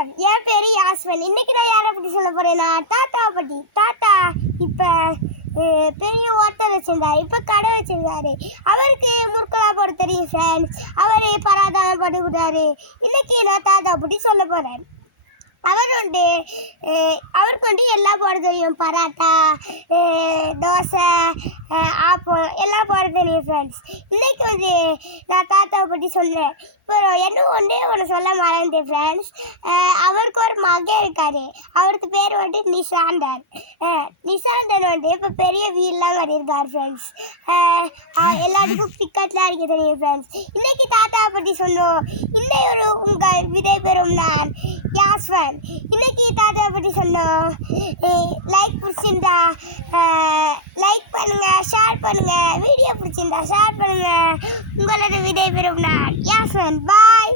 வணக்கம், என் பேரு யாஸ்வன். இன்னைக்கு நான் யாரை பற்றி சொல்ல போறேன்னா தாத்தாவை பற்றி. தாத்தா இப்போ பெரிய ஹோட்டல் வச்சிருந்தாரு, இப்போ கடை வச்சிருக்காரு. அவருக்கு முறுக்கெல்லாம் போட தெரியும் ஃப்ரெண்ட்ஸ். அவர் பராதாரம் போட்டு கொடுத்தாரு. இன்னைக்கு நான் தாத்தாவை பற்றி சொல்ல போகிறேன். அவருக்கு வந்து எல்லாம் போட தெரியும். பராட்டா, தோசை, ஆப்பம் எல்லாம் போட தெரியும் ஃப்ரெண்ட்ஸ். இன்றைக்கி வந்து நான் தாத்தாவை பற்றி சொல்கிறேன். இப்போ ஒன்று சொல்ல மறந்தேன் ஃப்ரெண்ட்ஸ். அவருக்கு ஒரு மகன் இருக்கார். அவருக்கு பேர் வந்து நிசாந்தர். நிசாந்தர் வந்து இப்போ பெரிய வீடெலாம் கட்டியிருக்கார் ஃப்ரெண்ட்ஸ். எல்லாத்துக்கும் கிரிக்கெட்லாம் அடிக்க தெரியும் ஃப்ரெண்ட்ஸ். இன்றைக்கி தாத்தாவை பற்றி சொன்னோம். இன்னொரு உங்கள் விடை பெறும் நான் யாஸ்வன். இன்னைக்கு தாத்தாவை பற்றி சொன்னோம். லைக் பிடிச்சிருந்தா லைக் பண்ணுங்க, ஷேர் பண்ணுங்க. வீடியோ பிடிச்சிருந்தா ஷேர் பண்ணுங்க. உங்களோட விடை பெறும் நான் யாஸ்வன். பாய்.